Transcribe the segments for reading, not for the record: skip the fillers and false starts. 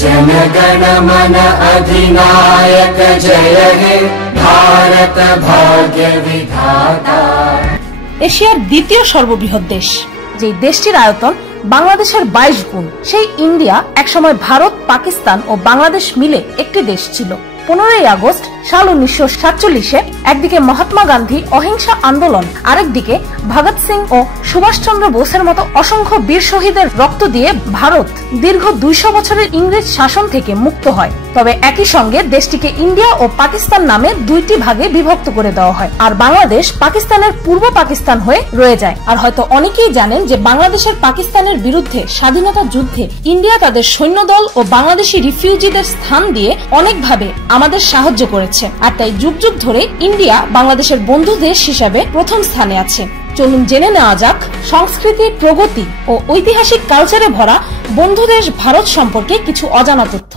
जनगण मन अधिनायक जय हे भारत भाग्य विधाता। এশিয়ার দ্বিতীয় সর্ববৃহৎ দেশ, যে দেশটির আয়তন বাংলাদেশের 22 গুণ, সেই ইন্ডিয়া একসময় ভারত, পাকিস্তান ও বাংলাদেশ মিলে একটি দেশ ছিল। 15ই আগস্ট সাল 1947-এ একদিকে মহাত্মা গান্ধী অহিংসা আন্দোলন, আরেকদিকে ভগৎ সিং ও সুভাষচন্দ্র বোসের মতো অসংখ্য বীর শহীদের রক্ত দিয়ে ভারত দীর্ঘ 200 বছরের ইংরেজ শাসন থেকে মুক্ত হয়। তবে একই সঙ্গে দেশটিকে ইন্ডিয়া ও পাকিস্তান নামে দুইটি ভাগে বিভক্ত করে দেওয়া হয়, আর বাংলাদেশ পাকিস্তানের পূর্ব পাকিস্তান হয়ে রয়ে যায়। আর হয়তো অনেকেই জানেন যে বাংলাদেশের পাকিস্তানের বিরুদ্ধে স্বাধীনতা যুদ্ধে ইন্ডিয়া তাদের সৈন্যদল ও বাংলাদেশি রিফিউজিদের স্থান দিয়ে অনেকভাবে আমাদের সাহায্য করেছে, আর তাই যুগ যুগ ধরে ইন্ডিয়া বাংলাদেশের বন্ধু দেশ হিসাবে প্রথম স্থানে আছে। চলুন জেনে নেওয়া যাক সংস্কৃতি, প্রগতি ও ঐতিহাসিক কালচারে ভরা বন্ধু দেশ ভারত সম্পর্কে কিছু অজানা তথ্য।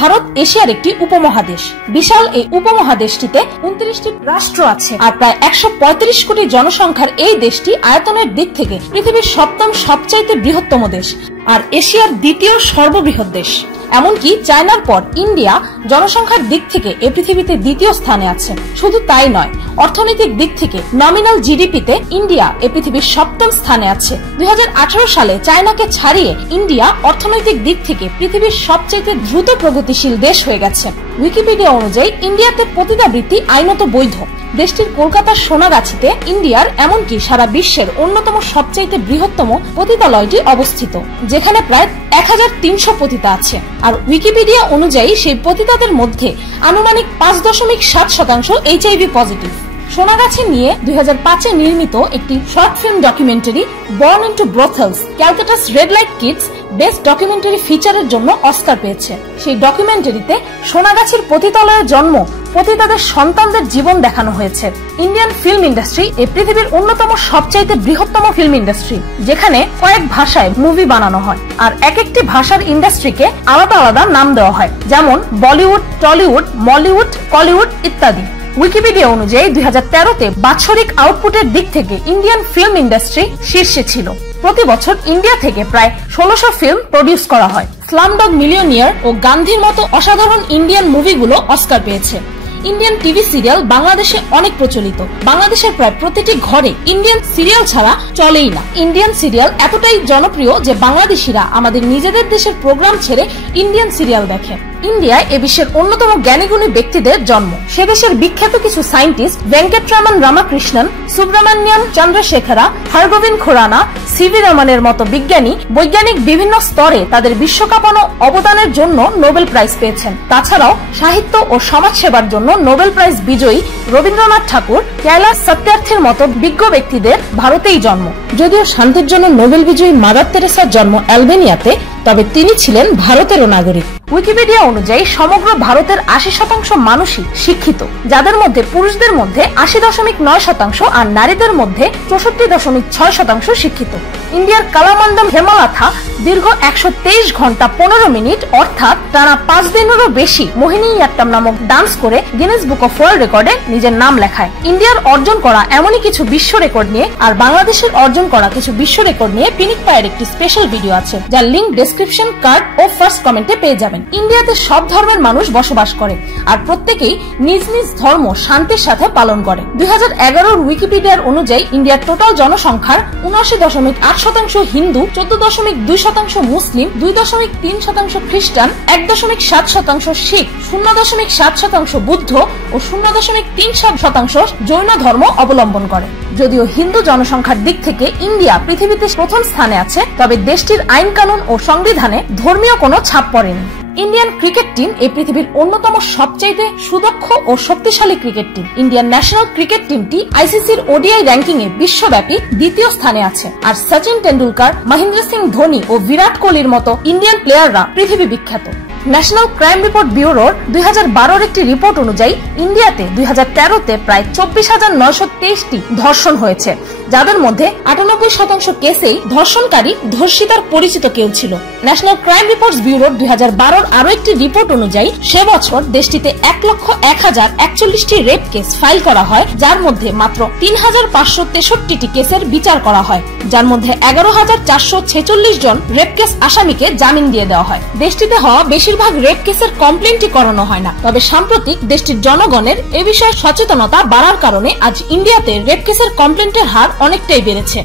ভারত এশিয়ার একটি উপমহাদেশ। বিশাল এই উপমহাদেশটিতে 29টি রাষ্ট্র আছে, আর প্রায় 135 কোটি জনসংখ্যার এই দেশটি আয়তনের দিক থেকে পৃথিবীর 7ম সবচাইতে বৃহত্তম দেশ আর এশিয়ার দ্বিতীয় সর্ববৃহৎ দেশ। এমনকি চায়নার পর ইন্ডিয়া জনসংখ্যার দিক থেকে এ পৃথিবীতে দ্বিতীয় স্থানে আছে। শুধু তাই নয়, অর্থনৈতিক দিক থেকে নমিনাল জিডিপিতে ইন্ডিয়া এ পৃথিবীর 7ম স্থানে আছে। 2018 সালে চায়নাকে ছাড়িয়ে ইন্ডিয়া অর্থনৈতিক দিক থেকে পৃথিবীর সবচেয়ে দ্রুত প্রগতিশীল দেশ হয়ে গেছে। উইকিপিডিয়া অনুযায়ী ইন্ডিয়াতে পতিতাবৃত্তি আইনত বৈধ। দেশটির কলকাতার সোনাগাছিতে ইন্ডিয়ার এমনকি সারা বিশ্বের অন্যতম সবচাইতে বৃহত্তম পতিতালয়টি অবস্থিত, যেখানে প্রায় 1300 পতিতা আছে। আর উইকিপিডিয়া অনুযায়ী সেই পতিতাদের মধ্যে আনুমানিক 5.7% HIV পজিটিভ। সোনাগাছি নিয়ে 2005-এ নির্মিত একটি short film documentary born into brothels, Calcutta's red light kids best documentary ফিচারের জন্য অস্কার পেয়েছে। সেই ডকুমেন্টারিতে সোনাগাছির পতিতালয়ের জন্ম, পতিতাদের সন্তানদের জীবন দেখানো হয়েছে। ইন্ডিয়ান ফিল্ম ইন্ডাস্ট্রি এই পৃথিবীর অন্যতম সবচাইতে বৃহত্তম ফিল্ম ইন্ডাস্ট্রি, যেখানে কয়েক ভাষায় মুভি বানানো হয়, আর এক একটি ভাষার ইন্ডাস্ট্রিকে আলাদা আলাদা নাম দেওয়া হয়, যেমন বলিউড, টলিউড, মলিউড, কলিউড ইত্যাদি। উইকিপিডিয়া অনুযায়ী 2013-তে বাৎসরিক আউটপুটের দিক থেকে ইন্ডিয়ান ফিল্ম ইন্ডাস্ট্রি শীর্ষে ছিল। প্রতি বছর ইন্ডিয়া থেকে প্রায় 1600 ফিল্ম প্রডিউস করা হয়। স্লামডগ মিলিয়নিয়ার ও গান্ধীর মতো অসাধারণ ইন্ডিয়ান মুভিগুলো অস্কার পেয়েছে। ইন্ডিয়ান টিভি সিরিয়াল বাংলাদেশে অনেক প্রচলিত। বাংলাদেশের প্রায় প্রতিটি ঘরে ইন্ডিয়ান সিরিয়াল ছাড়া চলেই না। ইন্ডিয়ান সিরিয়াল এতটাই জনপ্রিয় যে বাংলাদেশিরা আমাদের নিজেদের দেশের প্রোগ্রাম ছেড়ে ইন্ডিয়ান সিরিয়াল দেখে। ইন্ডিয়ায় এ বিশ্বের অন্যতম জ্ঞানীগুণী ব্যক্তিদের জন্ম। সে দেশের বিখ্যাত কিছু সায়েন্টিস্ট ভেঙ্কটরামন রামাকৃষ্ণন, সুব্রমণ্যম চন্দ্রশেখরা, হরগোবিন্দ খুরানা, সিভি রমনের মতো বিজ্ঞানী, বৈজ্ঞানিক বিভিন্ন স্তরে তাদের বিশ্বকাপানো অবদানের জন্য নোবেল প্রাইজ পেয়েছেন। তাছাড়াও সাহিত্য ও সমাজ সেবার জন্য নোবেল প্রাইজ বিজয়ী রবীন্দ্রনাথ ঠাকুর, কৈলাস সত্যার্থীর মতো বিজ্ঞ ব্যক্তিদের ভারতেই জন্ম। যদিও শান্তির জন্য নোবেল বিজয়ী মাদার তেরেসার জন্ম আলবেনিয়াতে, তবে তিনি ছিলেন ভারতেরও নাগরিক। উইকিপিডিয়া অনুযায়ী সমগ্র ভারতের 80% মানুষই শিক্ষিত, যাদের মধ্যে পুরুষদের মধ্যে 80.9% আর নারীদের মধ্যে 64.6% শিক্ষিত। ইন্ডিয়ার কালামান্ডাম হেমলাথা দীর্ঘ 123 ঘন্টা 15 মিনিট অর্থাৎ টানা 5 দিনেরও বেশি মোহিনীয়াট্টম নামক ডান্স করে গিনেস বুক অফ ওয়ার্ল্ড রেকর্ডে নিজের নাম লেখায়। ইন্ডিয়ার অর্জন করা এমনই কিছু বিশ্ব রেকর্ড নিয়ে আর বাংলাদেশের অর্জন করা কিছু বিশ্ব রেকর্ড নিয়ে পিনিক পায়ের একটি স্পেশাল ভিডিও আছে, যার লিংক ডেসক্রিপশন কার্ড ও ফার্স্ট কমেন্টে পেয়ে যাবেন। ইন্ডিয়াতে সব ধর্মের মানুষ বসবাস করে আর প্রত্যেকেই নিজ নিজ ধর্ম শান্তির সাথে পালন করে। 2011-র উইকিপিডিয়ার অনুযায়ী ইন্ডিয়ার টোটাল জনসংখ্যার 79.8% হিন্দু, 14.2% মুসলিম, 2.3% খ্রিস্টান, 1.7% শিখ, 0.7% বুদ্ধ ও 0.37% জৈন ধর্ম অবলম্বন করে। যদিও হিন্দু জনসংখ্যার দিক থেকে ইন্ডিয়া পৃথিবীতে প্রথম স্থানে আছে, তবে দেশটির আইন কানুন ও সংবিধানে ধর্মীয় কোনো ছাপ পড়েনি। ইন্ডিয়ান ক্রিকেট টিম এই পৃথিবীর অন্যতম সবচাইতে সুদক্ষ ও শক্তিশালী cricket team. Indian national cricket টিমটি আইসিসির ওডিআই র্যাঙ্কিং এ বিশ্বব্যাপী দ্বিতীয় স্থানে আছে, আর সচিন টেন্ডুলকার, মহেন্দ্র সিং ধোনি ও বিরাট কোহলির মতো ইন্ডিয়ান প্লেয়াররা পৃথিবী বিখ্যাত। ন্যাশনাল ক্রাইম রিপোর্ট ব্যুরোর 2012-র একটি রিপোর্ট অনুযায়ী ইন্ডিয়াতে 2013-তে প্রায় 24,923টি ধর্ষণ হয়েছে, যাদের মধ্যে 98% কেসেই ধর্ষণকারী ধর্ষিতার পরিচিত কেউ ছিল। ন্যাশনাল ক্রাইম রিপোর্টস ব্যুরোর 2012 আরো একটি রিপোর্ট অনুযায়ী সে বছর দেশটিতে 1,01,041টি রেপ কেস ফাইল করা হয়, যার মধ্যে মাত্র 3,563টি কেসের বিচার করা হয়, যার মধ্যে 11,446 জন রেপ কেস আসামিকে জামিন দিয়ে দেওয়া হয়। দেশটিতে হওয়া বেশিরভাগ রেপ কেসের কমপ্লেন্টই করানো হয় না, তবে সাম্প্রতিক দেশটির জনগণের এ বিষয়ে সচেতনতা বাড়ার কারণে আজ ইন্ডিয়াতে রেপ কেসের কমপ্লেন্টের হার অনেকটাই বেড়েছে।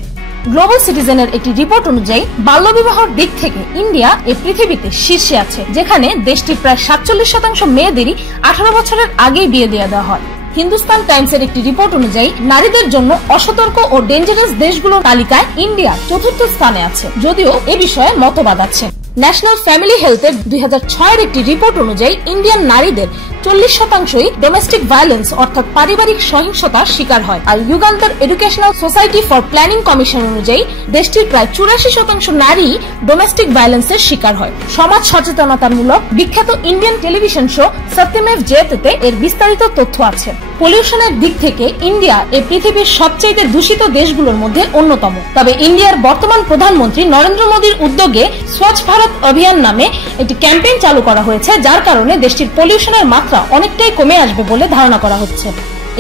গ্লোবাল সিটিজেনের একটি রিপোর্ট অনুযায়ী বাল্যবিবাহর দিক থেকে ইন্ডিয়া এই পৃথিবীতে শীর্ষে আছে, যেখানে দেশটির প্রায় 47% মেয়েদেরই 18 বছরের আগেই বিয়ে দিয়ে দেওয়া হয়। হিন্দুস্তান টাইমসের একটি রিপোর্ট অনুযায়ী নারীদের জন্য অসতর্ক ও ডেঞ্জারাস দেশগুলোর তালিকায় ইন্ডিয়া 4র্থ স্থানে আছে, যদিও এ বিষয়ে মতবাদ আছে। ন্যাশনাল ফ্যামিলি হেলথের 2006 একটি রিপোর্ট অনুযায়ী ইন্ডিয়ান নারীদের 40%ই ডোমেস্টিক ভায়োলেন্স অর্থাৎ পারিবারিক সহিংসতার শিকার হয়। আর Jugantar educational society for planning commission অনুযায়ী দেশটির প্রায় 84% নারী ডোমেস্টিক ভায়োলেন্সের শিকার হয়। সমাজ সচেতনতামূলক বিখ্যাত ইন্ডিয়ান টেলিভিশন শো সত্যমেভ জয়তেতে এর বিস্তারিত তথ্য আছে। পলিউশনের দিক থেকে ইন্ডিয়া এই পৃথিবীর সবচেয়ে দূষিত দেশগুলোর মধ্যে অন্যতম। তবে ইন্ডিয়ার বর্তমান প্রধানমন্ত্রী নরেন্দ্র মোদীর উদ্যোগে স্বচ্ছ ভারত অভিযান নামে একটি ক্যাম্পেইন চালু করা হয়েছে, যার কারণে দেশটির পলিউশনের মাত্রা অনেকটাই কমে আসবে বলে ধারণা করা হচ্ছে।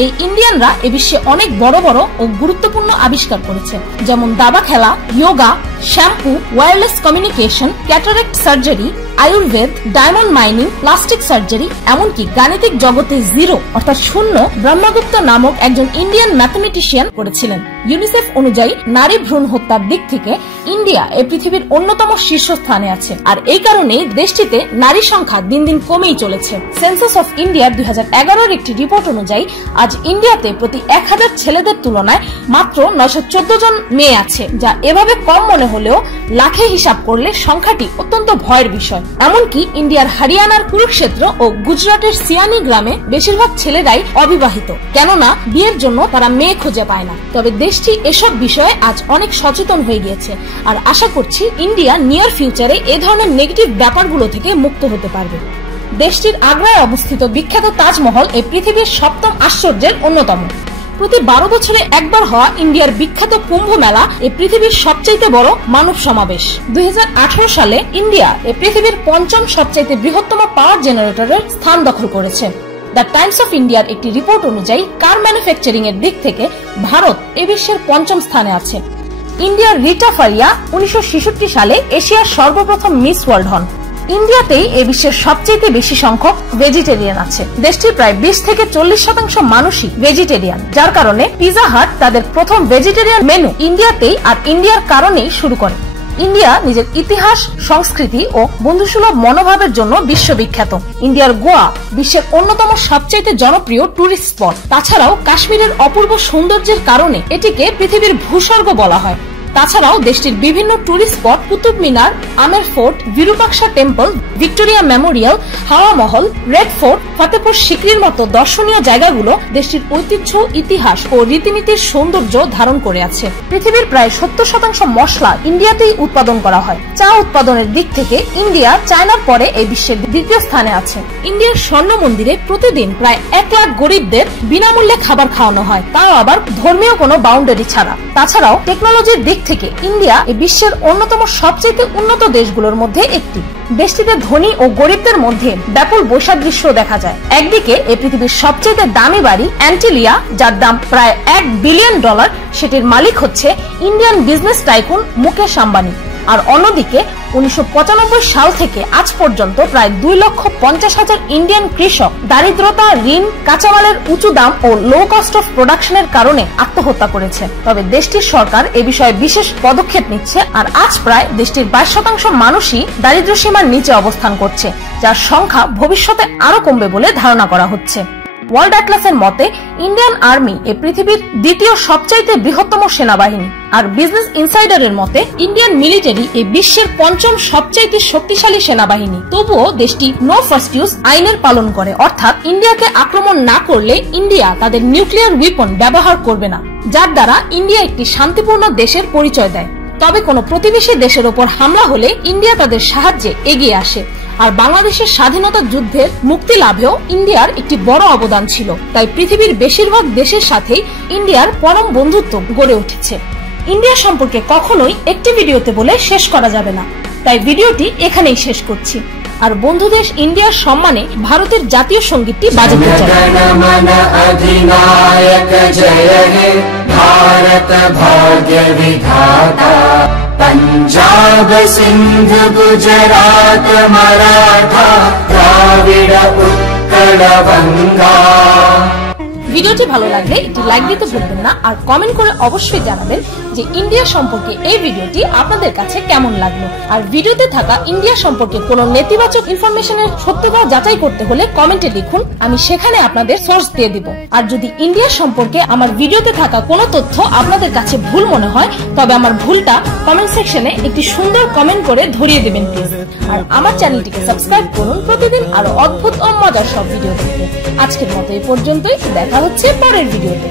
এই ইন্ডিয়ানরা এ বিশ্বে অনেক বড় বড় ও গুরুত্বপূর্ণ আবিষ্কার করেছে, যেমন দাবা খেলা, yoga, shampoo, wireless communication, cataract surgery, Ayurveda, diamond mining, plastic surgery, এমনকি গাণিতিক জগতে জিরো অর্থাৎ শূন্য ব্রহ্মগুপ্ত নামক একজন ইন্ডিয়ান ম্যাথমেটিশিয়ান করেছিলেন। ইউনিসেফ অনুযায়ী নারী ভ্রূণ হত্যার দিক থেকে ইন্ডিয়া এই পৃথিবীর অন্যতম শীর্ষস্থানে আছে, আর এই কারণেই দেশটিতে নারী সংখ্যা দিন দিন কমেই চলেছে। সেন্সাস অফ ইন্ডিয়ার 2011 একটি রিপোর্ট অনুযায়ী আজ ইন্ডিয়াতে প্রতি 1000 ছেলেদের তুলনায় মাত্র 914 জন মেয়ে আছে, যা এভাবে কম মনে হলেও লাখে হিসাব করলে সংখ্যাটি অত্যন্ত ভয়ের বিষয়। এমনকি ইন্ডিয়ার হরিয়ানার কুরুক্ষেত্র ও গুজরাটের সিয়ানি গ্রামে বেশিরভাগ ছেলেরাই অবিবাহিত, কেননা বিয়ের জন্য তারা মেয়ে খুঁজে পায় না। তবে দেশটি এসব বিষয়ে আজ অনেক সচেতন হয়ে গিয়েছে, আর আশা করছি ইন্ডিয়া নিয়ার ফিউচারে এ ধরনের নেগেটিভ ব্যাপারগুলো থেকে মুক্ত হতে পারবে। দেশটির আগ্রায় অবস্থিত বিখ্যাত তাজমহল এই পৃথিবীর 7ম আশ্চর্যের অন্যতম। প্রতি 12 বছরে একবার হওয়া ইন্ডিয়ার বিখ্যাত কুম্ভ মেলা এই পৃথিবীর সবচেয়ে বড় মানব সমাবেশ। 2018 সালে ইন্ডিয়া এই পৃথিবীর 5ম সবচেয়ে বৃহত্তম পাওয়ার জেনারেটরের স্থান দখল করেছে। দ্য টাইমস অফ ইন্ডিয়ার একটি রিপোর্ট অনুযায়ী কার ম্যানুফ্যাকচারিং এর দিক থেকে ভারত এই বিশ্বের 5ম স্থানে আছে। ইন্ডিয়ার রিটা ফারিয়া 1966 সালে এশিয়ার সর্বপ্রথম মিস ওয়ার্ল্ড হন। ইন্ডিয়াতেই এ বিশ্বের সবচেয়ে বেশি সংখ্যক ভেজিটেরিয়ান আছে। দেশটির প্রায় 20 থেকে 40% মানুষই ভেজিটেরিয়ান, যার কারণে পিজা হাট তাদের প্রথম ভেজিটেরিয়ান মেনু ইন্ডিয়াতেই আর ইন্ডিয়ার কারণেই শুরু করে। ইন্ডিয়া নিজের ইতিহাস, সংস্কৃতি ও বন্ধুসুলভ মনোভাবের জন্য বিশ্ববিখ্যাত। ইন্ডিয়ার গোয়া বিশ্বের অন্যতম সবচেয়ে জনপ্রিয় টুরিস্ট স্পট। তাছাড়াও কাশ্মীরের অপূর্ব সৌন্দর্যের কারণে এটিকে পৃথিবীর ভূস্বর্গ বলা হয়। তাছাড়াও দেশটির বিভিন্ন টুরিস্ট স্পট কুতুব মিনার, আমের ফোর্ট, বিরুপাক্ষা টেম্পল, ভিক্টোরিয়া মেমোরিয়াল, হাওয়া মহল, রেড ফোর্ট, ফতেপুর সিক্রির মতো দর্শনীয় জায়গাগুলো দেশটির ঐতিহ্য, ইতিহাস ও রীতিনীতির সৌন্দর্য ধারণ করে আছে। পৃথিবীর প্রায় 70% মশলা ইন্ডিয়াতেই উৎপাদন করা হয়। চা উৎপাদনের দিক থেকে ইন্ডিয়া চায়নার পরে এই বিশ্বের 2য় স্থানে আছে। ইন্ডিয়ার স্বর্ণ মন্দিরে প্রতিদিন প্রায় 1 লাখ গরিবদের বিনামূল্যে খাবার খাওয়ানো হয়, তাও আবার ধর্মীয় কোনো বাউন্ডারি ছাড়া। তাছাড়াও টেকনোলজির দিক থেকে ইন্ডিয়া এই বিশ্বের অন্যতম সবচেয়ে উন্নত দেশগুলোর মধ্যে একটি। দেশটিতে ধনী ও গরিবদের মধ্যে ব্যাপক বৈসাদৃশ্য দেখা যায়। একদিকে এই পৃথিবীর সবচেয়ে দামি বাড়ি অ্যান্টিলিয়া, যার দাম প্রায় $1 বিলিয়ন, সেটির মালিক হচ্ছে Indian business tycoon Mukesh Ambani. আর অন্যদিকে 1995 সাল থেকে আজ পর্যন্ত প্রায় 2,50,000 ইন্ডিয়ান কৃষক দারিদ্রতা, ঋণ, কাঁচামালের উঁচু দাম ও লো কস্ট অফ প্রোডাকশনের কারণে আত্মহত্যা করেছে। তবে দেশটির সরকার এ বিষয়ে বিশেষ পদক্ষেপ নিচ্ছে, আর আজ প্রায় দেশটির 22% মানুষই দারিদ্র সীমার নিচে অবস্থান করছে, যার সংখ্যা ভবিষ্যতে আরো কমবে বলে ধারণা করা হচ্ছে। ওয়ার্ল্ড অ্যাটলাসের মতে ইন্ডিয়ান আর্মি এই পৃথিবীর 2য় সবচাইতে বৃহত্তম সেনাবাহিনী, আর বিজনেস ইনসাইডারের মতে ইন্ডিয়ান মিলিটারি এই বিশ্বের 5ম সবচাইতে শক্তিশালী সেনাবাহিনী। তবুও দেশটি নো ফার্স্ট ইউজ আইনের পালন করে, অর্থাৎ ইন্ডিয়াকে আক্রমণ না করলে ইন্ডিয়া তাদের নিউক্লিয়ার ওয়েপন ব্যবহার করবে না, যার দ্বারা ইন্ডিয়া একটি শান্তিপূর্ণ দেশের পরিচয় দেয়। তবে কোনো প্রতিবেশী দেশের ওপর হামলা হলে ইন্ডিয়া তাদের সাহায্যে এগিয়ে আসে। আর বাংলাদেশের স্বাধীনতা যুদ্ধের মুক্তি লাভেও ইন্ডিয়ার একটি বড় অবদান ছিল। তাই পৃথিবীর বেশিরভাগ দেশের সাথেই ইন্ডিয়ার পরম বন্ধুত্ব গড়ে উঠেছে। ইন্ডিয়া সম্পর্কে কখনোই একটি ভিডিওতে বলে শেষ করা যাবে না, তাই ভিডিওটি এখানেই শেষ করছি। আর বন্ধু দেশ ইন্ডিয়ার সম্মানে ভারতের জাতীয় সঙ্গীতটি বাজাতে চাই। भारत भाग्य विधाता पंजाब सिंध गुजरात मराठा द्राविड़ उत्कल गंगा। ভিডিওটি ভালো লাগলে একটি লাইক দিতে ভুলবেন না, আর কমেন্ট করে অবশ্যই জানাবেন যে ইন্ডিয়া সম্পর্কে এই ভিডিওটি আপনাদের কাছে কেমন লাগলো। আর ভিডিওতে থাকা ইন্ডিয়া সম্পর্কে কোনো নেতিবাচক ইনফরমেশনের সত্যতা যাচাই করতে হলে কমেন্টে লিখুন, আমি সেখানে আপনাদের সোর্স দিয়ে দিব। আর যদি ইন্ডিয়া সম্পর্কে আমার ভিডিওতে থাকা কোনো তথ্য আপনাদের কাছে ভুল মনে হয়, তবে আমার ভুলটা কমেন্ট সেকশনে একটি সুন্দর কমেন্ট করে ধরিয়ে দেবেন প্লিজ। আর আমার চ্যানেলটিকে সাবস্ক্রাইব করুন প্রতিদিন আরো অদ্ভুত ও মজার সব ভিডিও দেখতে। আজকের মতো এই পর্যন্তই, দেখা হচ্ছে পরের ভিডিওতে।